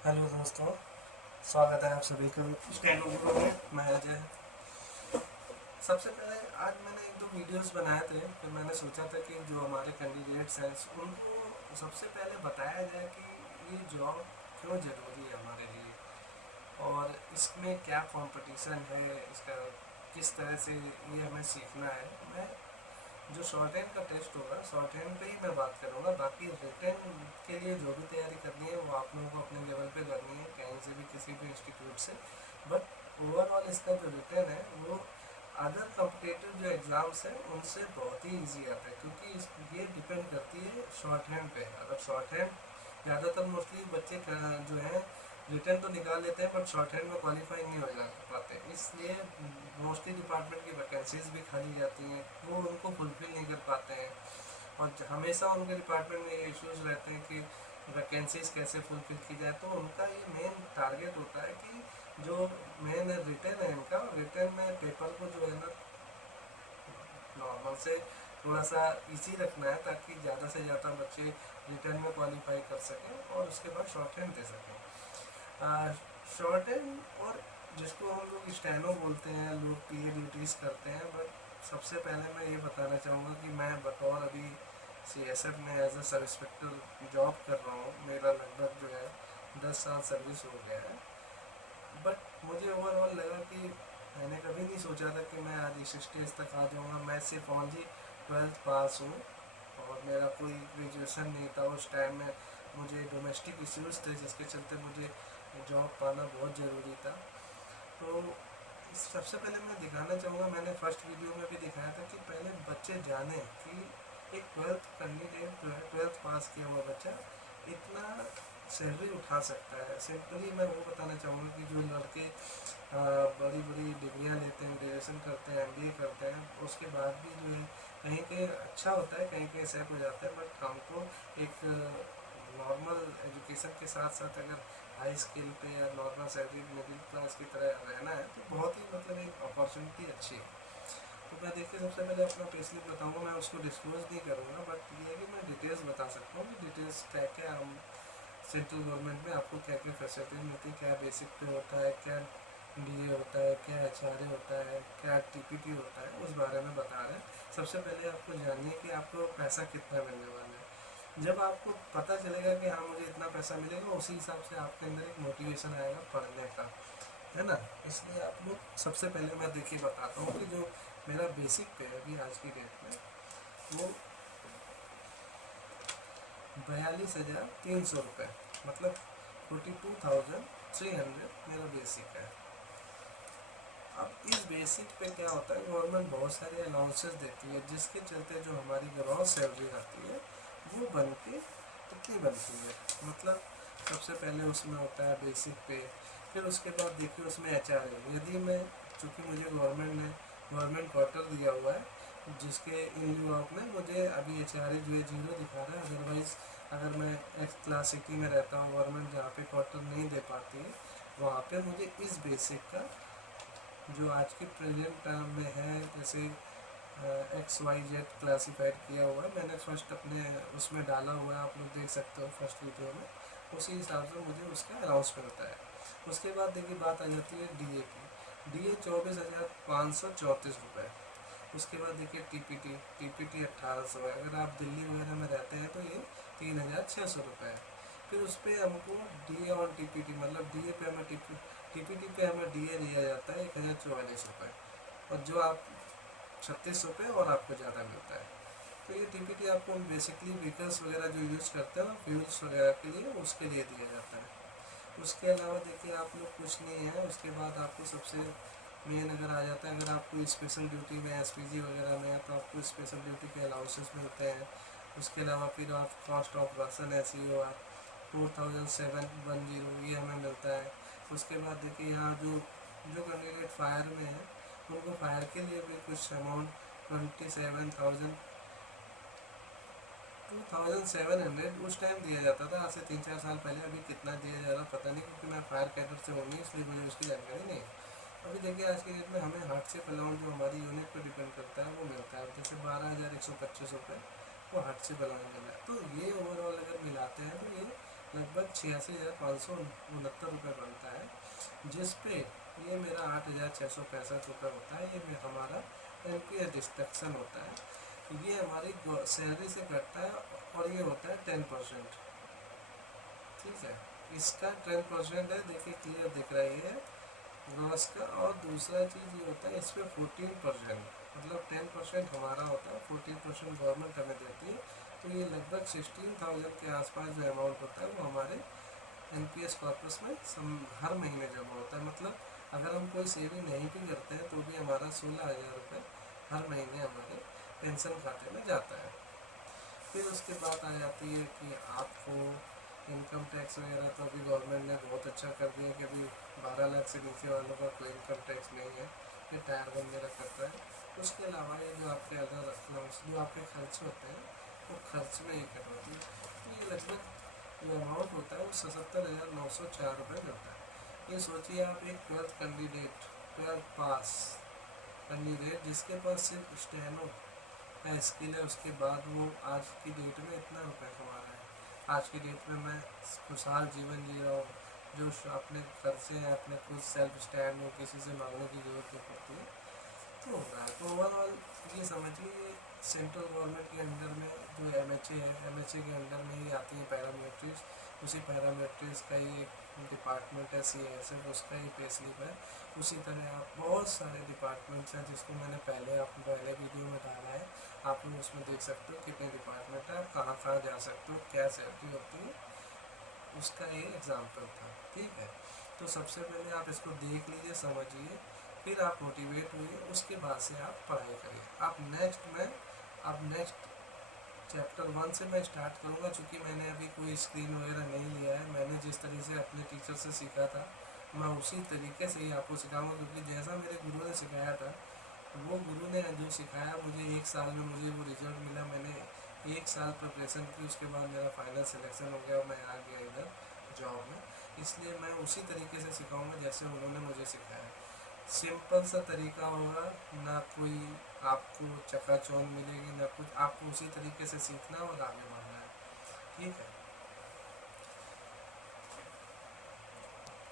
Hello दोस्तों, स्वागत है आप सभी का स्टैंड गुरु में। मैं अजय। सबसे पहले आज मैंने एक दो वीडियोस बनाए थे, फिर मैंने सोचा था कि जो हमारे कैंडिडेट्स हैं उनको सबसे पहले बताया जाए कि ये जॉब क्यों ज़रूरी है हमारे लिए और इसमें क्या कंपटीशन है, इसका किस तरह से ये हमें सीखना है। मैं जो शॉर्ट हैंड का टेस्ट होगा शॉर्ट हैंड पे ही मैं बात करूँगा, बाकी रिटर्न के लिए जो भी तैयारी करनी है वो आप लोगों को अपने लेवल पे करनी है, कहीं से भी किसी भी इंस्टीट्यूट से। बट ओवरऑल इसका जो रिटर्न है वो अदर कम्पिटेटिव जो एग्ज़ाम्स हैं उनसे बहुत ही ईजी आता है, क्योंकि ये डिपेंड करती है शॉर्ट हैंड पे। अगर शॉर्ट हैंड ज़्यादातर मोस्टली बच्चे जो हैं रिटर्न तो निकाल लेते हैं बट शॉर्ट हैंड में क्वालिफाई नहीं हो जा पाते, इसलिए मोस्टली डिपार्टमेंट की वैकेंसीज भी खाली जाती हैं, वो उनको फुलफिल नहीं कर पाते हैं। और हमेशा उनके डिपार्टमेंट में ये इश्यूज रहते हैं कि वैकेंसीज कैसे फुलफिल की जाए। तो उनका ये मेन टारगेट होता है कि जो मेन रिटर्न है इनका, रिटर्न में पेपर को जो है ना नॉर्मल से थोड़ा सा इजी रखना है, ताकि ज़्यादा से ज़्यादा बच्चे रिटर्न में क्वालिफाई कर सकें और उसके बाद शॉर्ट हैंड दे सकें। शॉर्ट हैंड और जिसको हम लोग स्टैनो बोलते हैं, लोग पीए ड्यूटीज़ करते हैं। बट सबसे पहले मैं ये बताना चाहूँगा कि मैं बतौर अभी सीएसएफ में as a sub inspector job कर रहा हूँ। मेरा लगभग जो है 10 साल सर्विस हो गया है। बट मुझे ओवरऑल लगा कि मैंने कभी नहीं सोचा था कि मैं आज इस स्टेज तक आ जाऊँगा। मैं सिर्फ ओनली 12th पास हूँ और मेरा कोई ग्रेजुएशन नहीं था उस टाइम में। मुझे डोमेस्टिक इश्यूज थे जिसके चलते मुझे जॉब पाना बहुत ज़रूरी था। तो सबसे पहले मैं दिखाना चाहूँगा, मैंने फर्स्ट वीडियो में भी दिखाया था कि पहले बच्चे जाने कि एक 12th कैंडिडेट जो है 12th पास किया हुआ बच्चा इतना सैलरी उठा सकता है। सिंपली मैं वो बताना चाहूँगा कि जो लड़के बड़ी बड़ी डिग्रियाँ लेते हैं, ग्रेजुएशन करते हैं, एमबीए करते हैं, उसके बाद भी जो है कहीं कहीं अच्छा होता है, कहीं कहीं सेट हो जाता है। बट हमको एक नॉर्मल एजुकेशन के साथ साथ अगर हाई स्किल पे या नॉर्मल सैलरी मिडिल क्लास की तरह रहना है तो बहुत ही मतलब एक अपॉर्चुनिटी अच्छी है। तो मैं देखिए सबसे पहले अपना पे स्लिप बताऊँगा, मैं उसको डिस्क्लोज नहीं करूँगा, बट ये है कि मैं डिटेल्स बता सकता हूँ कि डिटेल्स क्या क्या हम सेंट्रल गवर्नमेंट में आपको क्या क्या फैसिलिटी मिलती है, क्या बेसिक पे होता है, क्या डीए होता है, क्या एचआरए होता है, क्या टीपीटी होता है, उस बारे में बता रहे हैं। सबसे पहले आपको जानिए कि आपको पैसा कितना मिलने वाला है। जब आपको पता चलेगा कि हाँ मुझे इतना पैसा मिलेगा, उसी हिसाब से आपके अंदर एक मोटिवेशन आएगा पढ़ने का, है ना। इसलिए आप लोग सबसे पहले मैं देखिए बताता हूँ कि जो मेरा बेसिक पे है अभी आज की डेट में वो 42,300 रुपये, मतलब 42,300 मेरा बेसिक है। अब इस बेसिक पे क्या होता है, गवर्नमेंट बहुत सारे अलाउंसेस देती है जिसके चलते जो हमारी ग्रॉस सैलरी आती है वो बन के कितनी बनती है। मतलब सबसे पहले उसमें होता है बेसिक पे, फिर उसके बाद देखिए उसमें एचआरए। यदि मैं, चूँकि मुझे गवर्नमेंट क्वार्टर दिया हुआ है जिसके इन लिeu ऑफ में मुझे अभी एचआरए जो है जीरो दिखा रहा है। अदरवाइज़ अगर मैं एक्स क्लास सिटी में रहता हूँ, गवर्नमेंट जहाँ पे क्वार्टर नहीं दे पाती है, वहाँ पे मुझे इस बेसिक का जो आज के प्रेजेंट टाइम में है, जैसे XYZ क्लासीफाइड किया हुआ है, मैंने फर्स्ट अपने उसमें डाला हुआ है, आप लोग देख सकते हो फर्स्ट वीडियो में। उसी हिसाब से मुझे उसका अलाउंस मिलता है। उसके बाद देखिए बात आ जाती है डीए की। डीए 24,534 रुपये। उसके बाद देखिए टीपीटी 1800 है। अगर आप दिल्ली वगैरह में रहते हैं तो ये 3,600 रुपये है। फिर उस पर हमको डीए और टीपीटी, मतलब डीए पे हमें टीपीटी पे हमें डीए दिया जाता है 1,044 रुपये, और जो आप 3600 रुपये और आपको ज़्यादा मिलता है। तो ये टीपीटी आपको बेसिकली व्हीकल्स वगैरह जो यूज़ करते हैं फ्यूल्स वगैरह के लिए, उसके लिए दिया जाता है। उसके अलावा देखिए आप लोग कुछ नहीं है। उसके बाद आपको सबसे मेन अगर आ जाता है, अगर आपको स्पेशल ड्यूटी में एसपीजी वगैरह में है तो आपको स्पेशल ड्यूटी के अलाउंसेस मिलते हैं। उसके अलावा फिर आप कॉस्ट ऑफ राशन ऐसी हो आप 4710 ये हमें मिलता है। उसके बाद देखिए यहाँ जो जो कैंडिडेट फायर में है उनको फायर के लिए भी कुछ अमाउंट 27,700 उस टाइम दिया जाता था, आज से 3-4 साल पहले। अभी कितना दिया जा रहा पता नहीं, क्योंकि मैं फायर कैडर से हूँ नहीं, इसलिए मुझे उसकी जानकारी नहीं है। अभी देखिए आज की डेट में हमें हार्डशिप अलाउंस जो हमारी यूनिट पर डिपेंड करता है वो मिलता है, जैसे 12,125 रुपये वो हार्डशिप अलाउंस मिला है। तो ये ओवरऑल अगर मिलाते हैं तो ये लगभग 86,569 रुपये बनता है, जिस पे ये मेरा 8,665 रुपये होता है। ये हमारा NPS डिस्ट्रक्शन होता है, ये हमारी सैलरी से कटता है और ये होता है 10%। ठीक है, इसका 10% है, देखिए क्लियर दिख रहा है ग्रॉस का। और दूसरा चीज़ ये होता है इस पर 14%, मतलब 10% हमारा होता है, 14% गवर्नमेंट हमें देती है। तो ये लगभग 16,000 के आसपास जो अमाउंट होता है वो हमारे NPS कॉर्पस में हर महीने जमा होता है। मतलब अगर हम कोई सेविंग नहीं भी करते हैं तो भी हमारा 16,000 रुपये हर महीने हमारे पेंशन खाते में जाता है। फिर उसके बाद आ जाती है कि आपको इनकम टैक्स वगैरह, तो अभी गवर्नमेंट ने बहुत अच्छा कर दिया कि अभी 12 लाख से नीचे वालों का कोई इनकम टैक्स नहीं है, रिटायर वगैरह करता है। उसके अलावा ये जो आपके अदर जो आपके खर्च होते हैं वो खर्च में ही कटौती है। तो ये लगभग जो अमाउंट होता है वो 77,904 रुपये मिलता है। ये सोचिए आप एक 12th कैंडिडेट, 12th पास कैंडिडेट जिसके पास सिर्फ स्टेनो का स्किल है, उसके बाद वो आज की डेट में इतना रुपये कमा रहा है। आज की डेट में मैं खुशहाल जीवन जी रहा हूँ, जो अपने खर्चे हैं, अपने खुद सेल्फ स्टैंड हो, किसी से मांगने की ज़रूरत नहीं पड़ती है, तो हो रहा है। तो ओवरऑल ये समझिए सेंट्रल गवर्नमेंट के अंडर में जो MHA है, MHA के अंडर में ही आती है पैरामिलिट्रीज। उसी पैरामिलिट्रीज का ही एक डिपार्टमेंट है CISF, उसका ही पे स्लिप है। उसी तरह आप बहुत सारे डिपार्टमेंट्स हैं जिसको मैंने पहले वीडियो में डाला है, आप लोग उसमें देख सकते हो कितने डिपार्टमेंट है, आप कहाँ कहाँ जा सकते हो, क्या सैलरी होती है, उसका ये एग्जाम्पल था। ठीक है, तो सबसे पहले आप इसको देख लीजिए, समझिए, फिर आप मोटिवेट हुए, उसके बाद से आप पढ़ाई करिए। अब नेक्स्ट चैप्टर 1 से मैं स्टार्ट करूँगा, चूँकि मैंने अभी कोई स्क्रीन वगैरह नहीं लिया है। मैंने जिस तरीके से अपने टीचर से सीखा था मैं उसी तरीके से ही आपको सिखाऊंगा, क्योंकि जैसा मेरे गुरु ने सिखाया था, वो गुरु ने जो सिखाया मुझे 1 साल में मुझे वो रिजल्ट मिला। मैंने 1 साल प्रिपरेशन की, उसके बाद मेरा फाइनल सिलेक्शन हो गया और मैं आ गया इधर जॉब में। इसलिए मैं उसी तरीके से सिखाऊंगा जैसे उन्होंने मुझे सिखाया। सिंपल सा तरीका होगा, ना कोई आपको चकाचौंध मिलेगी, ना कुछ, आपको उसी तरीके से सीखना और आगे बढ़ना है। ठीक है।